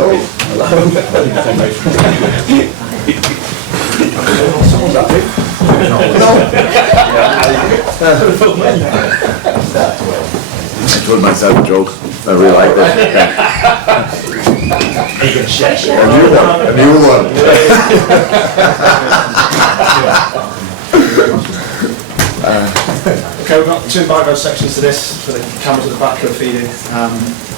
Hello. Someone's happy. I told myself a joke. I really like that. You can share. A new one. Okay, we've got two micro sections to this for the cameras at the back who are feeding,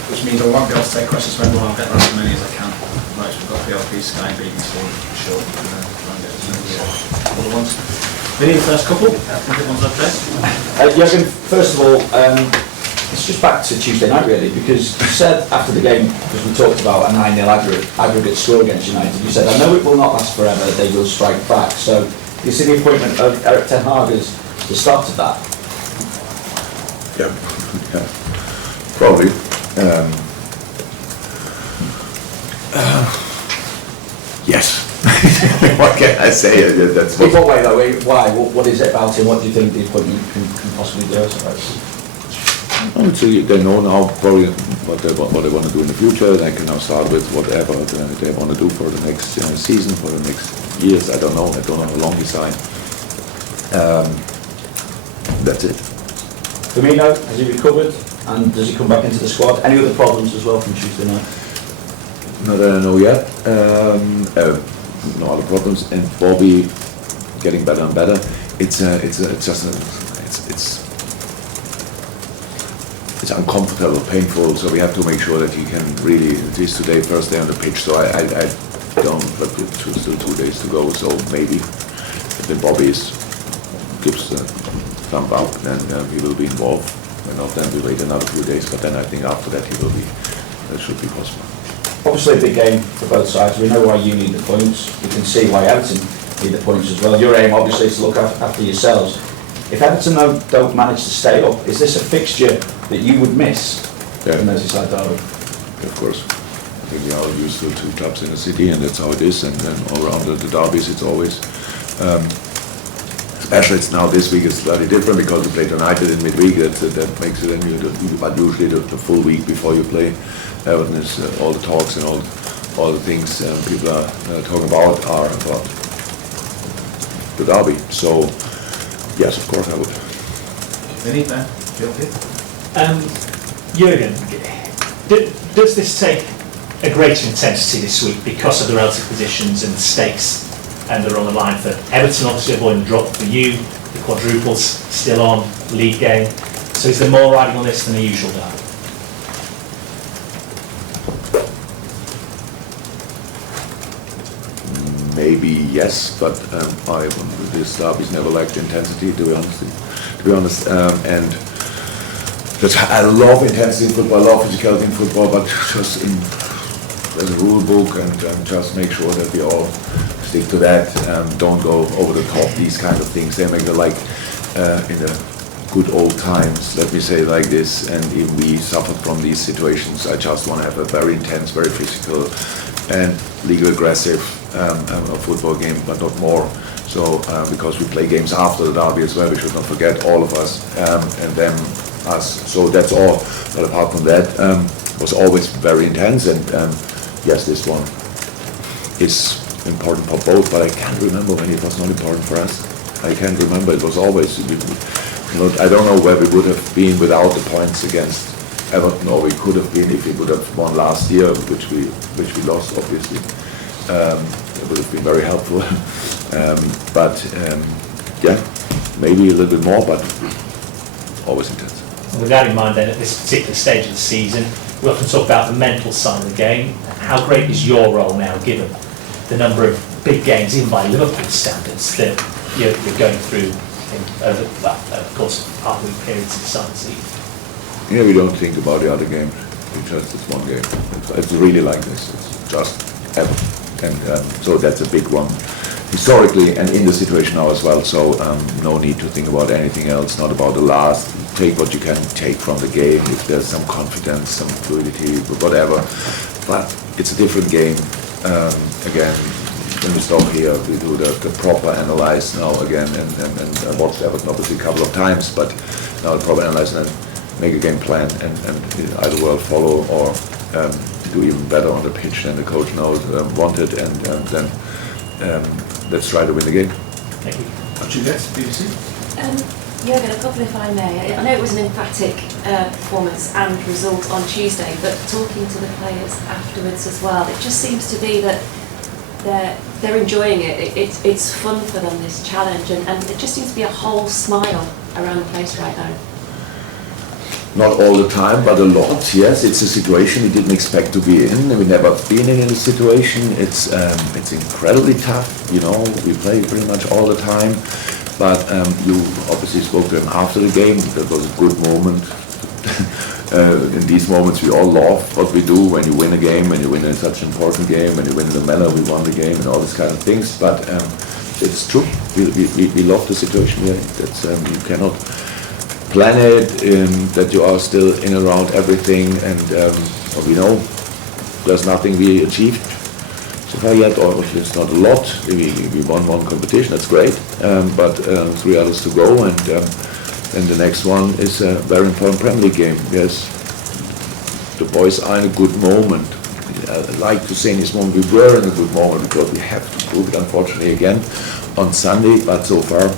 which means I won't be able to take questions from everyone. I'll get around as many as I can. Right, so we've got PLP, Sky, Beacon, Sword, for sure. And then try and get as many other ones. Vinny, the first couple. Everyone's okay. Jürgen, first of all, it's just back to Tuesday night really, because you said after the game, because we talked about a 9-0 aggregate score against United, you said, I know it will not last forever, they will strike back. So you see the appointment of Erik ten Hag as the start of that? Yeah, probably. Yes. What can I say? That's In what way though? Why? What is it about him? What do you think the appointment can possibly do, I suppose? They know now probably what they want to do in the future. They can now start with whatever they want to do for the next season, for the next years. I don't know how long he signed. That's it. Firmino, has he recovered? And does he come back into the squad? Any other problems as well from Tuesday night? Not that I know yet. No other problems. And Bobby getting better and better. It's uncomfortable, painful. So we have to make sure that he can really. It is today, first day on the pitch. So I don't. But still 2 days to go. So maybe if the Bobby gives a thumb up, then he will be involved. When not, then we wait another few days. But then I think after that he will be. That should be possible. Obviously a big game for both sides. We know why you need the points. We can see why Everton need the points as well. Your aim obviously is to look after yourselves. If Everton don't manage to stay up, is this a fixture that you would miss? Yeah. The Merseyside derby? Of course. I think we are used to two clubs in the city, and that's how it is. And then all around the derbies, it's always. Especially it's now this week is slightly different because you played United in midweek. That makes it. But usually the full week before you play, Everton is all the talks and all the things people are talking about are about the derby. So yes, of course I would. Vinny, Ben, PLP. Jürgen, does this take a greater intensity this week because of the relative positions and stakes and they're on the line for Everton, obviously avoiding drop for you, the quadruples still on, league game. So is there more riding on this than the usual now? Maybe yes, but this derby's never lacked intensity, to be honest. And that's, I love intensity in football, I love physicality in football, but just there's a rule book and just make sure that we all stick to that. Don't go over the top. These kind of things they make it like in the good old times. Let me say it like this. And even we suffered from these situations. I just want to have a very intense, very physical, and legal aggressive football game, but not more. So because we play games after the derby as well, we should not forget all of us and them us. So that's all. But apart from that, was always very intense. And yes, this one is important for both. But I can't remember when it was not important for us. I can't remember. It was always. I don't know where we would have been without the points against Everton, or we could have been if we would have won last year, which we lost, obviously. It would have been very helpful. Yeah, maybe a little bit more, but always intense. With that in mind then, at this particular stage of the season, we often talk about the mental side of the game. How great is your role now, given the number of big games, even by Liverpool standards, that you're going through over, well, of course, half-week periods of the season? Yeah, we don't think about the other game. It's one game. It's really like this. It's just Everton. And so that's a big one historically and in the situation now as well. So no need to think about anything else, not about the last. Take what you can take from the game. If there's some confidence, some fluidity, whatever. But it's a different game. Again, when we stop here, we do the proper analyze now again and I watched Everton obviously a couple of times, but now the proper analyze and then make a game plan and either will follow or do even better on the pitch than the coach knows wanted, and then let's try to win the game. Thank you. Juliet, BBC. Jürgen, a couple if I may. I know it was an emphatic performance and result on Tuesday, but talking to the players afterwards as well, it just seems to be that they're enjoying it. It's fun for them, this challenge, and it just seems to be a whole smile around the place right now. Not all the time, but a lot. Yes, it's a situation we didn't expect to be in. We never been in a situation. It's incredibly tough. You know, we play pretty much all the time. But you obviously spoke to him after the game. That was a good moment. In these moments, we all love what we do when you win a game, when you win in such an important game, when you win in the manner we won the game, and all these kind of things. But it's true. We love the situation we're in. That's you cannot plan it, that you are still in around everything, and we know there's nothing we achieved so far yet, or at least not a lot. We won one competition, that's great, but 3 others to go, and the next one is a very important Premier League game. Yes, the boys are in a good moment. I like to say in this moment we were in a good moment, because we have to prove it unfortunately again on Sunday, but so far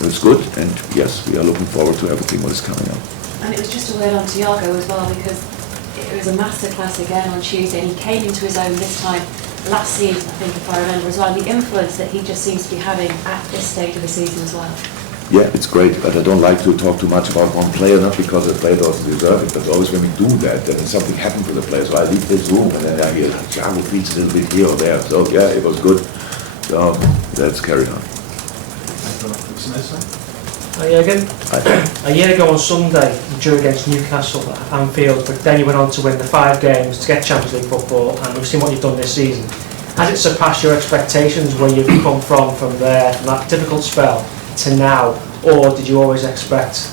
it's good, and yes, we are looking forward to everything what is coming up. And it was just a word on Thiago as well, because it was a masterclass again on Tuesday, and he came into his own this time last season, I think, if I remember as well, the influence that he just seems to be having at this stage of the season as well. Yeah, it's great, but I don't like to talk too much about one player, not because the player doesn't deserve it, but always when we do that, then something happened to the player. So I leave this room and then I hear Thiago feels a little bit here or there. So yeah, it was good. So let's carry on. Jürgen, a year ago on Sunday you drew against Newcastle at Anfield, but then you went on to win the 5 games to get Champions League football, and we've seen what you've done this season. Has it surpassed your expectations where you've come from there, from that difficult spell to now, or did you always expect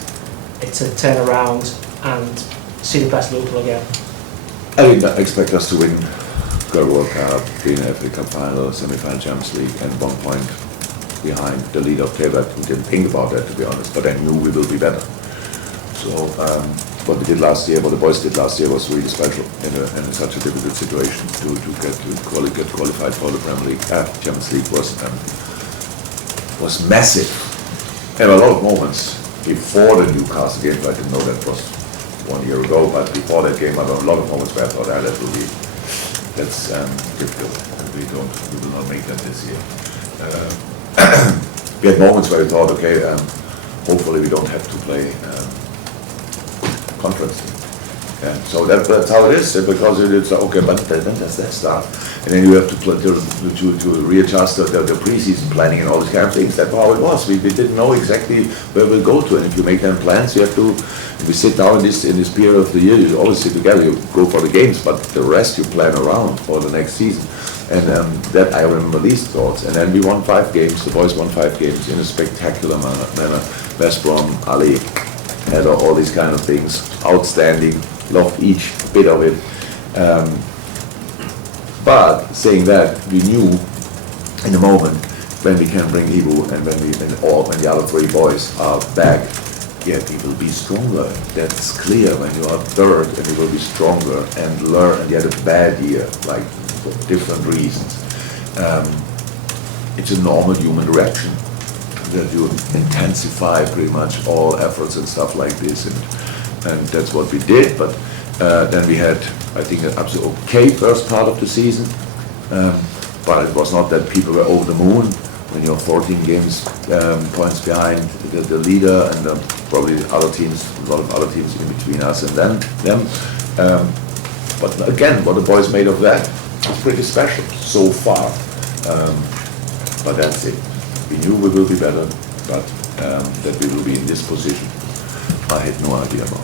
it to turn around and see the best Liverpool again? I didn't expect us to win the World Cup, be in the FA Cup final, semi-final Champions League, and 1 point behind the lead of table. We didn't think about that, to be honest, but I knew we will be better. So what we did last year, what the boys did last year, was really special in such a difficult situation to get qualified for the Premier League. Champions League was massive. There were a lot of moments before the Newcastle game. I didn't know that was 1 year ago, but before that game, I had a lot of moments where I thought, that's difficult, and we will not make that this year. We had moments where we thought, okay, hopefully we don't have to play conference league. And so that's how it is, because it's okay, but then does that start? And then you have to readjust the pre-season planning and all these kind of things. That's how it was. We didn't know exactly where we'll go to, and if you make them plans, you have to. If we sit down in this period of the year, you always sit together. You go for the games, but the rest you plan around for the next season. And that I remember these thoughts. And then we won 5 games. The boys won 5 games in a spectacular manner. West Brom, Ali, had all these kind of things. Outstanding. Loved each bit of it. But saying that, we knew in the moment when we can bring Ibu and when the other 3 boys are back, yeah, we will be stronger. That's clear. When you are third, and you will be stronger and learn. And you had a bad year, like for different reasons. It's a normal human reaction that you intensify pretty much all efforts and stuff like this, and that's what we did. But then we had, I think, an absolutely okay first part of the season, but it was not that people were over the moon when you're 14 games points behind the leader, and probably other teams, a lot of other teams in between us and them. But again, what the boys made of that is pretty special so far. But that's it. We knew we will be better, but that we will be in this position, I had no idea about.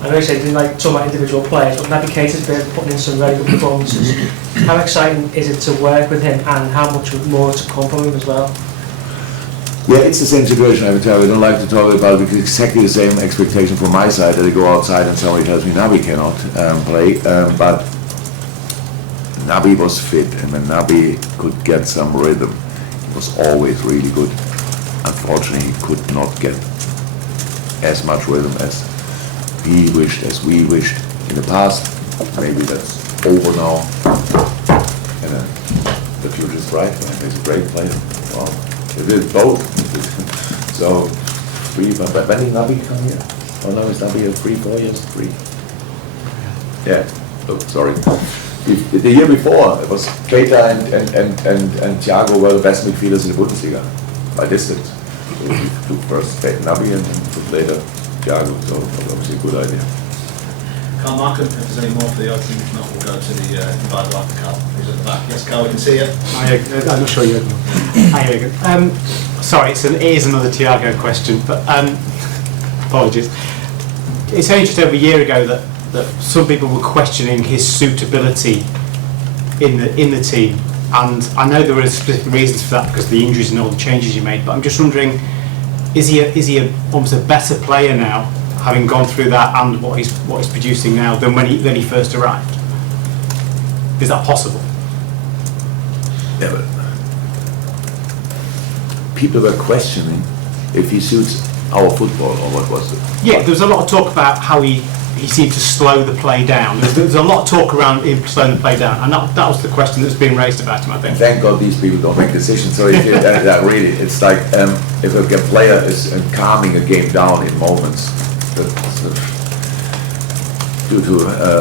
I know you said you didn't like talking about individual players, but Naby Keita's been putting in some very good performances. How exciting is it to work with him, and how much more to come from him as well? Yeah, it's the same situation, I would tell you. I don't like to talk about it because it's exactly the same expectation from my side, that I go outside and somebody tells me Naby cannot play. But Naby was fit, and when Naby could get some rhythm, it was always really good. Unfortunately, he could not get as much rhythm as he wished, as we wished in the past. Maybe that's over now. And the future is bright, man. He's a great player. Wow. They did both. So, free, but when did Naby come here? Oh no, is Naby a free 4 years? Free. Yeah, oh, sorry. The year before, it was Keita and Thiago were the best midfielders in the Bundesliga, by distance. So we took first Naby and took later Thiago, so that was obviously a good idea. Carl Markham, if there's any more for the opening, if not, we'll go to the Divided Life Cup, who's at the back. Yes, Carl, we can see you. I'm not sure you heard me. Hi, Jürgen. Sorry, it is another Thiago question, but apologies. It's only just over a year ago that some people were questioning his suitability in the team, and I know there were specific reasons for that because of the injuries and all the changes you made. But I'm just wondering, is he almost a better player now, having gone through that and what he's producing now than when he first arrived? Is that possible? Yeah, but people were questioning if he suits our football, or what was it? Yeah, there was a lot of talk about how he seemed to slow the play down. There's a lot of talk around him slowing the play down, and that was the question that's being raised about him, I think. Thank God these people don't make decisions. So if you, that really, it's like if a player is calming a game down in moments, due to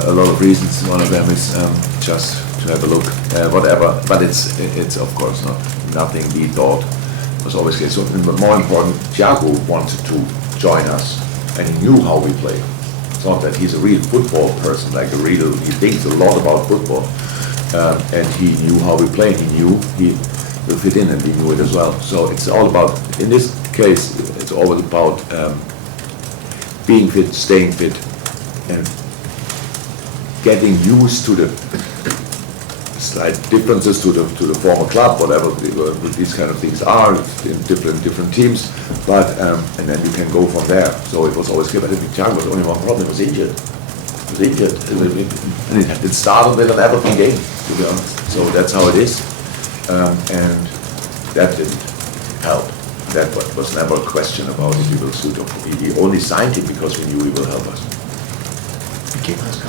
a lot of reasons. One of them is just to have a look, whatever. But it's of course nothing we thought was always good. So, but more important, Thiago wanted to join us, and he knew how we play. It's not that he's a real football person, he thinks a lot about football, and he knew how we play. He knew he will fit in, and we knew it as well. So it's all about, in this case, it's always about being fit, staying fit, and getting used to the slight differences to the former club, whatever these kind of things are in different teams. But and then you can go from there. So it was always good. I think Thiago was only one problem. He was injured. And it started with an Everton game, to be honest. So that's how it is, and that didn't help. That was never a question about if he will suit or he only signed him because we knew he will help us. Thank you.